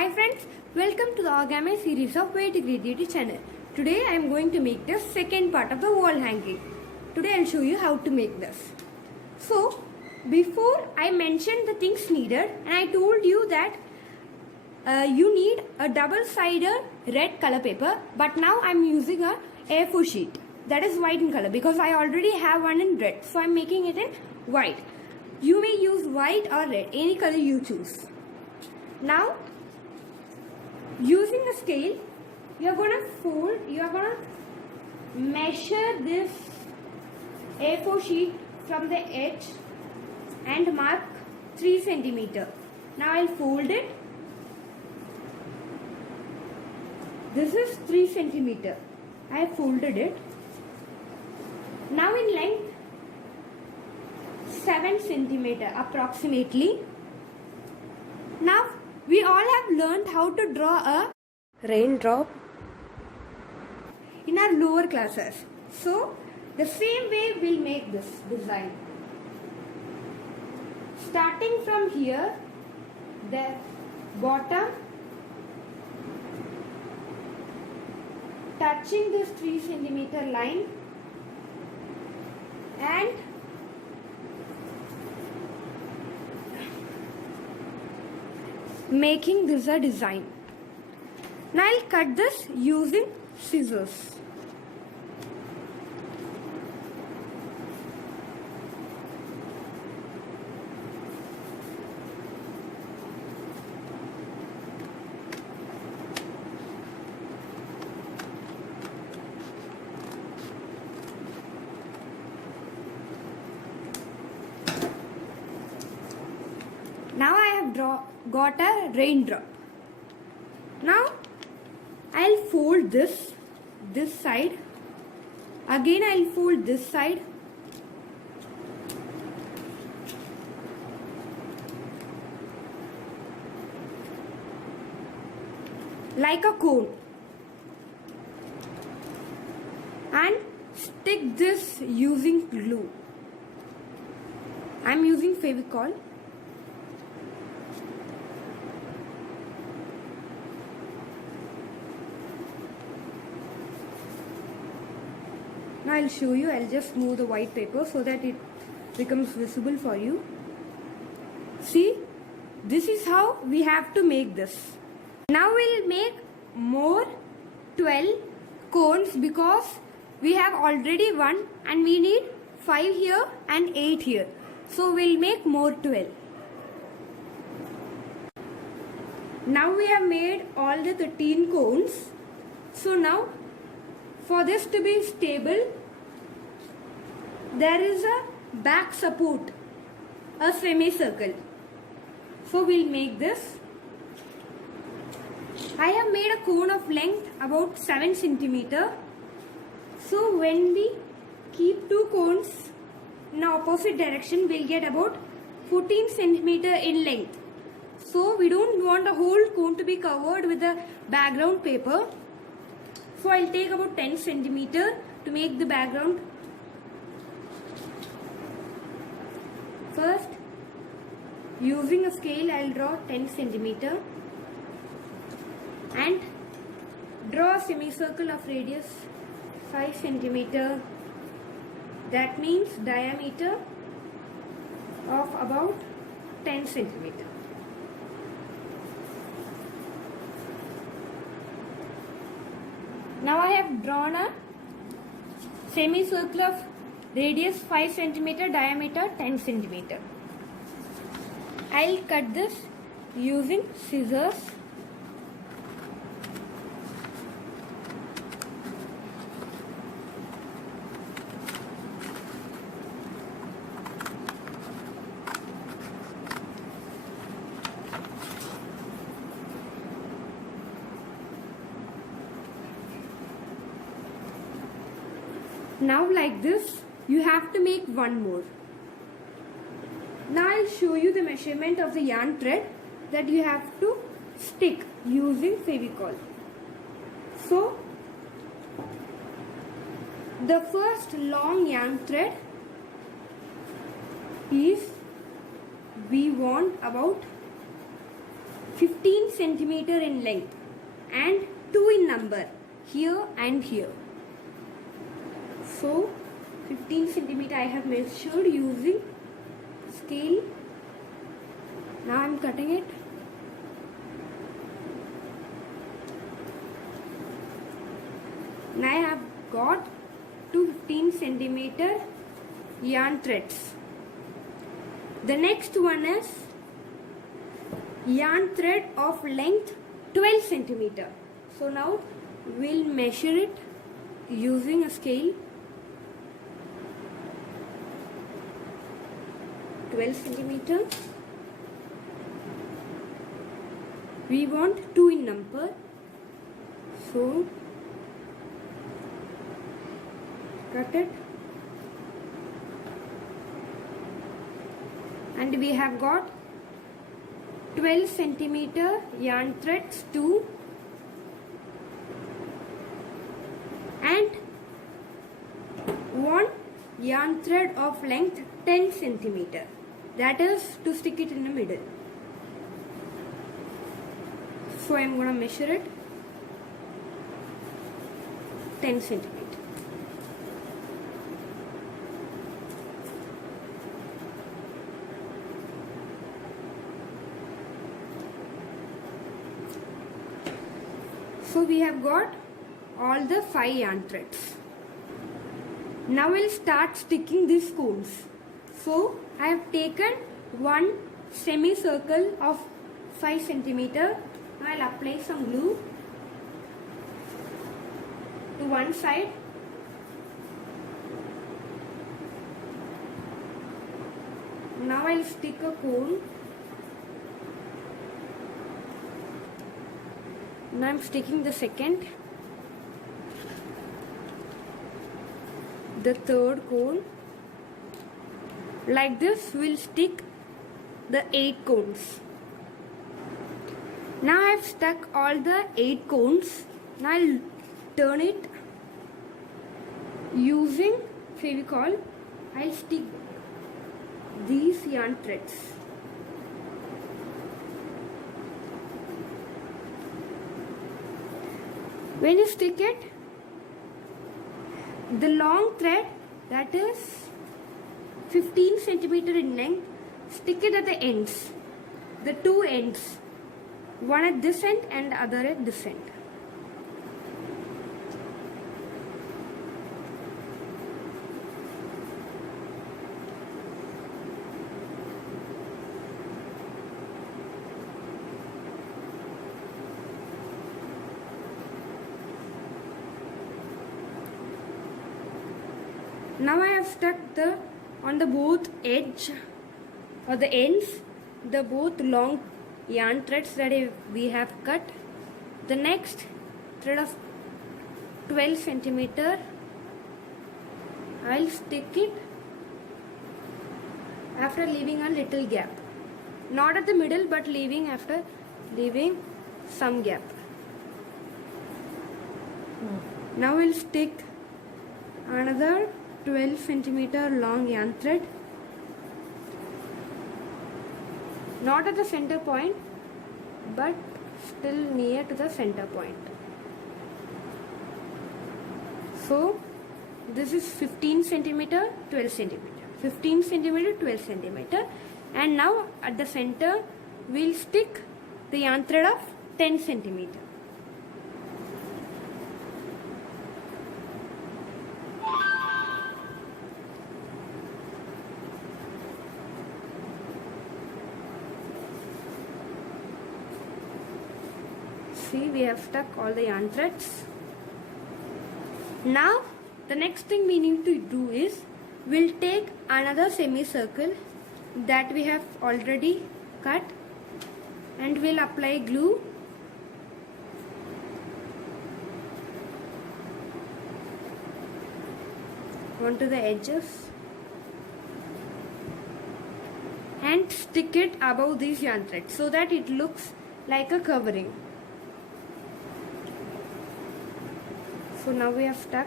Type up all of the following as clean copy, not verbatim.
Hi friends, welcome to the Origami series of Vedic Creativity channel. Today I am going to make the second part of the wall hanging. Today I will show you how to make this. So, before I mentioned the things needed and I told you that you need a double-sided red color paper, but now I am using a A4 sheet that is white in color because I already have one in red. So I am making it in white. You may use white or red, any color you choose. Now, using a scale, you are going to measure this A4 sheet from the edge and mark 3 centimeter. Now I will fold it. This is 3 centimeter. I have folded it. Now in length 7 centimeter approximately. Now we all have learned how to draw a raindrop in our lower classes. So the same way we'll make this design. Starting from here, the bottom, touching this 3 centimeter line and making this a design. Now I'll cut this using scissors. Now I have got a raindrop. Now I'll fold this side. Again I'll fold this side. Like a cone. And stick this using glue. I'm using Fevicol. Now I'll show you. I'll just move the white paper so that it becomes visible for you. See, this is how we have to make this. Now we'll make more 12 cones because we have already one and we need 5 here and 8 here. So we'll make more 12. Now we have made all the 13 cones. So now, for this to be stable, there is a back support, a semicircle. So we'll make this. I have made a cone of length about 7 centimeter. So when we keep two cones in opposite direction, we'll get about 14 centimeter in length. So we don't want the whole cone to be covered with the background paper. So I'll take about 10 centimeter to make the background. First, using a scale, I'll draw 10 centimeter and draw a semicircle of radius 5 centimeter. That means diameter of about 10 centimeter. Now I have drawn a semicircle of radius 5 centimeter, diameter 10 centimeter. I'll cut this using scissors. Now like this, you have to make one more. Now I'll show you the measurement of the yarn thread that you have to stick using Fevicol. So, the first long yarn thread is we want about 15 centimeter in length and 2 in number, here and here. So 15 centimeter I have measured using scale. Now I am cutting it. Now I have got 15 centimeter yarn threads. The next one is yarn thread of length 12 centimeter. So now we'll measure it using a scale. 12 centimeter. We want 2 in number. So cut it. And we have got 12 centimeter yarn threads 2 and one yarn thread of length 10 centimeter. That is to stick it in the middle. So I am going to measure it 10 centimeter. So we have got all the 5 yarn threads. Now we'll start sticking these cones. So I have taken one semicircle of 5 centimeter. Now I'll apply some glue to one side. Now I'll stick a cone. Now I'm sticking the second, the third cone. Like this we'll stick the 8 cones. Now I've stuck all the 8 cones. Now I'll turn it using Fevicol. I'll stick these yarn threads. When you stick it, the long thread, that is 15 centimeter in length, stick it at the ends, the 2 ends, one at this end and the other at this end. Now I have stuck on the both edge or the ends, the both long yarn threads that we have cut. The next thread of 12 centimeter, I'll stick it after leaving a little gap. Not at the middle, but leaving some gap. Now we'll stick another 12 centimeter long yarn thread, not at the center point but still near to the center point. So this is 15 centimeter, 12 centimeter, 15 centimeter, 12 centimeter, and now at the center we'll stick the yarn thread of 10 centimeter. See, we have stuck all the yarn threads. Now the next thing we need to do is we'll take another semicircle that we have already cut and we'll apply glue. Onto the edges and stick it above these yarn threads so that it looks like a covering. So now we have stuck.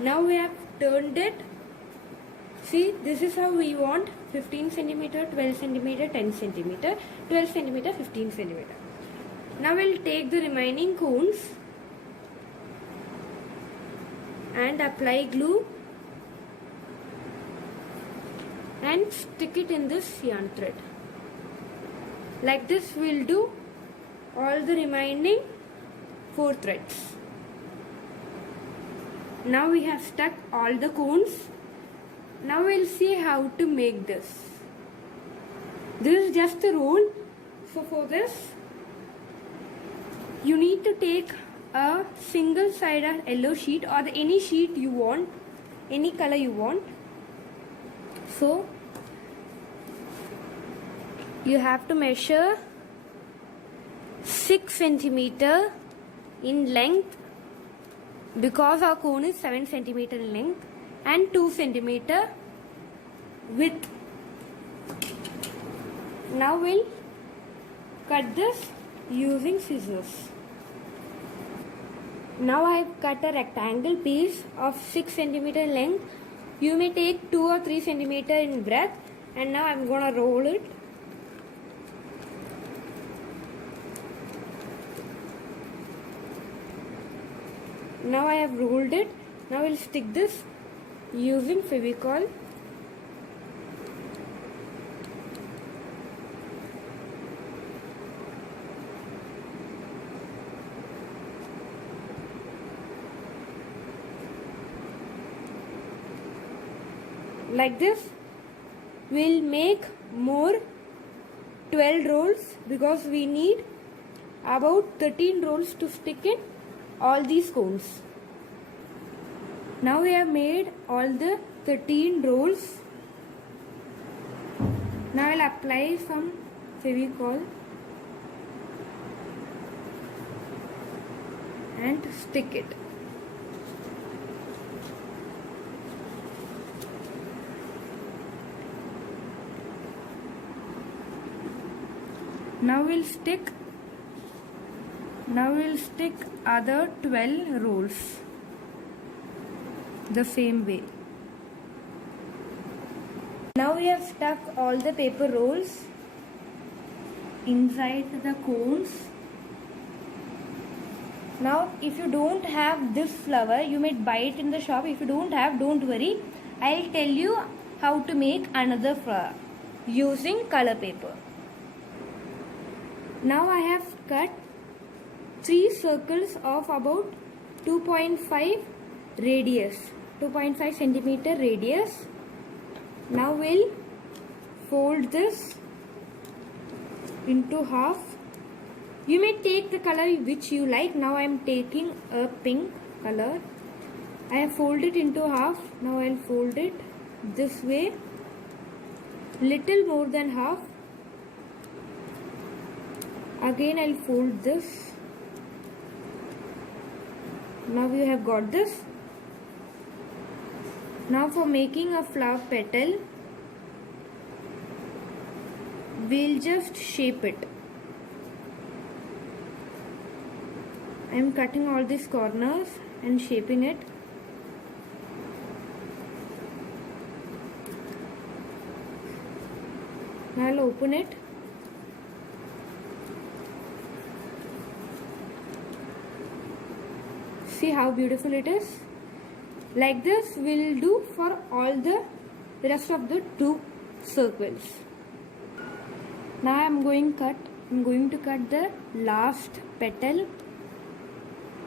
Now we have turned it See, this is how we want: 15 centimeter, 12 centimeter, 10 centimeter, 12 centimeter, 15 centimeter. Now we'll take the remaining cones and apply glue and stick it in this yarn thread. Like this we'll do all the remaining 4 threads. Now we have stuck all the cones. Now we'll see how to make this. This is just a roll. So for this, you need to take a single sided yellow sheet or any sheet you want, any color you want. So you have to measure 6 centimeter in length, because our cone is 7 centimeter in length, and 2 centimeter width. Now we'll cut this using scissors. Now I have cut a rectangle piece of 6 centimeter in length. You may take 2 or 3 centimeter in breadth, and now I'm gonna roll it. Now I have rolled it. Now we'll stick this using Fevicol. Like this, we'll make more 12 rolls, because we need about 13 rolls to stick in all these cones. Now we have made all the 13 rolls. Now I'll apply some Fevicol and stick it. Now we'll stick other 12 rolls the same way. Now we have stuck all the paper rolls inside the cones. Now if you don't have this flower, you may buy it in the shop. If you don't have, don't worry. I'll tell you how to make another flower using color paper. Now I have cut 3 circles of about 2.5 radius, 2.5 centimeter radius. Now we'll fold this into half. You may take the color which you like. Now I am taking a pink color. I have folded into half. Now I'll fold it this way, little more than half. Again I'll fold this. Now you have got this. Now for making a flower petal, we'll just shape it. I am cutting all these corners and shaping it. Now I'll open it. See how beautiful it is. Like this we'll do for all the rest of the 2 circles. Now I'm going to cut the last petal,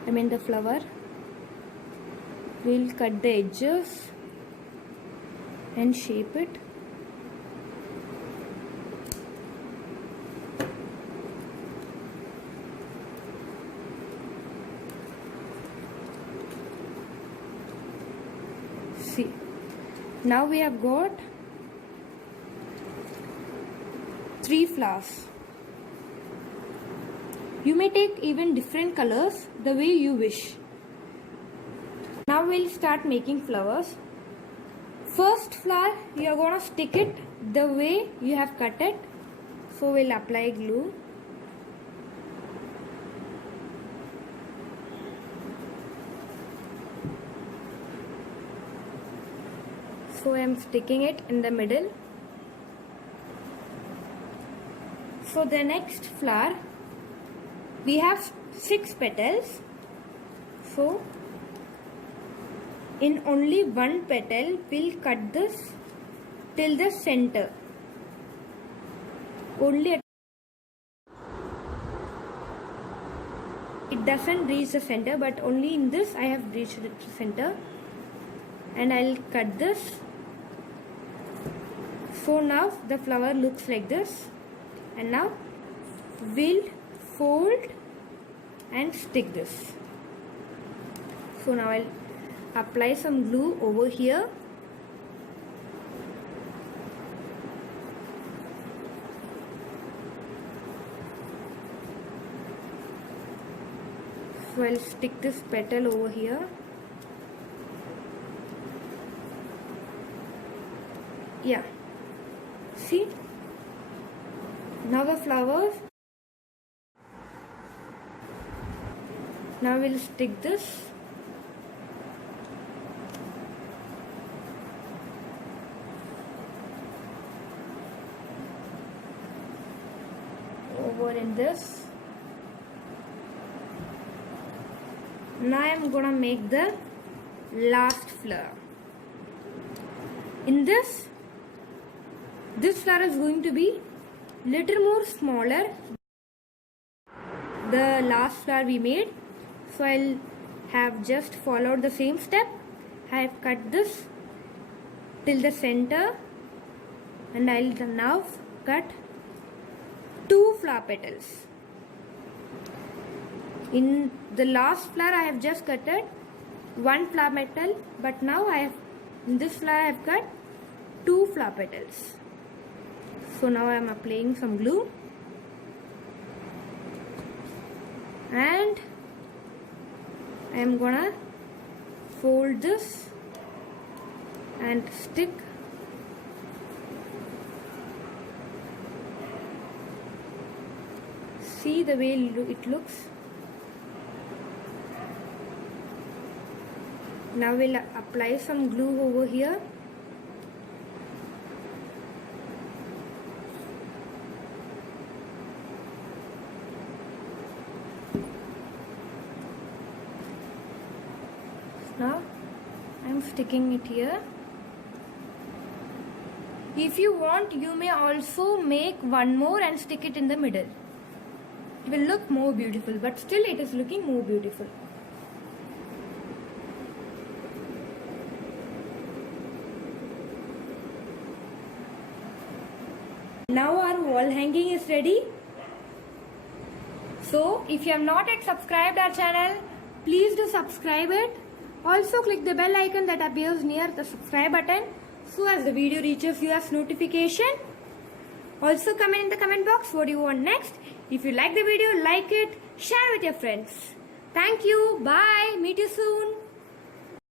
the flower. We'll cut the edges and shape it. See, now we have got 3 flowers. You may take even different colors the way you wish. Now we'll start making flowers. First flower, you are gonna stick it the way you have cut it. So we'll apply glue. So I am sticking it in the middle. So the next flower, we have 6 petals. So in only one petal, we'll cut this till the center. Only it doesn't reach the center, but only in this I have reached the center, and I'll cut this. So now the flower looks like this, and now we'll fold and stick this. So now I'll apply some glue over here. So I'll stick this petal over here. Yeah. See? Now the flowers. Now we'll stick this. Over in this. Now I am gonna make the last flower. In this flower is going to be little more smaller the last flower we made. So I'll have just followed the same step. I have cut this till the center, and I'll now cut 2 flower petals. In the last flower I have just cut 1 flower petal, but now in this flower I have cut 2 flower petals. So now I am applying some glue, and I am gonna fold this and stick. See the way it looks. Now we'll apply some glue over here. Now I'm sticking it here. If you want, you may also make one more and stick it in the middle. It will look more beautiful, but still it is looking more beautiful. Now our wall hanging is ready. So if you have not yet subscribed our channel, please do subscribe it. Also click the bell icon that appears near the subscribe button, so as the video reaches you as notification. Also comment in the comment box what you want next. If you like the video, like it, share with your friends. Thank you. Bye. Meet you soon.